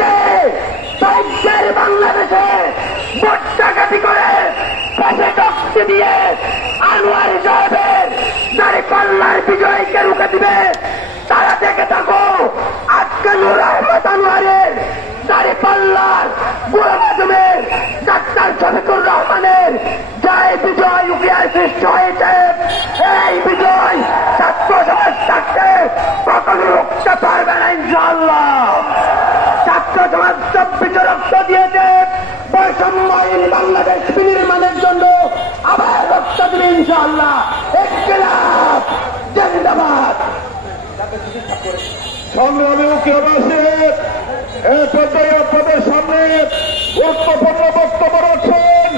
যে সৌখ্যের বাংলাদেশে ভোট ডাকাতি করে পাশে টক্সি দিয়ে আনোয়ার সাহেবের দাড়ি পাল্লার বিজয়কে রুখে দিবে, তারা দেখে থাকো আজকে নূর আহমদ আনোয়ারের দাড়ি পাল্লার গোলাম আজমের ডাক্তার শফিকুর রহমানের জয় বিজয় ইউপিআর সৃষ্টি হয়েছে। এই বিজয় ছাত্র সমাজ থাকতে কখনো রুখতে পারবে না ইনশাআল্লাহ। ছাত্র সমাজ 24 রক্ত দিয়েছে বৈষম্যহীন বাংলাদেশ বিনির্মাণের জন্য, আবার রক্ত দেবে ইনশাআল্লাহ। ইনকিলাব জিন্দাবাদ। সংগ্রামী মুখ্যবাসী এই পর্যায়ে আপনাদের সামনে গুরুত্বপূর্ণ বক্তব্য রাখছেন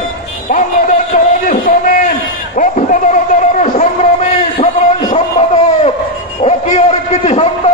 বাংলাদেশ জননী শ্রমিক কক্সবাজার জেলার সংগ্রামী সাধারণ সম্পাদক ওকিয়ার কৃতি সন্তান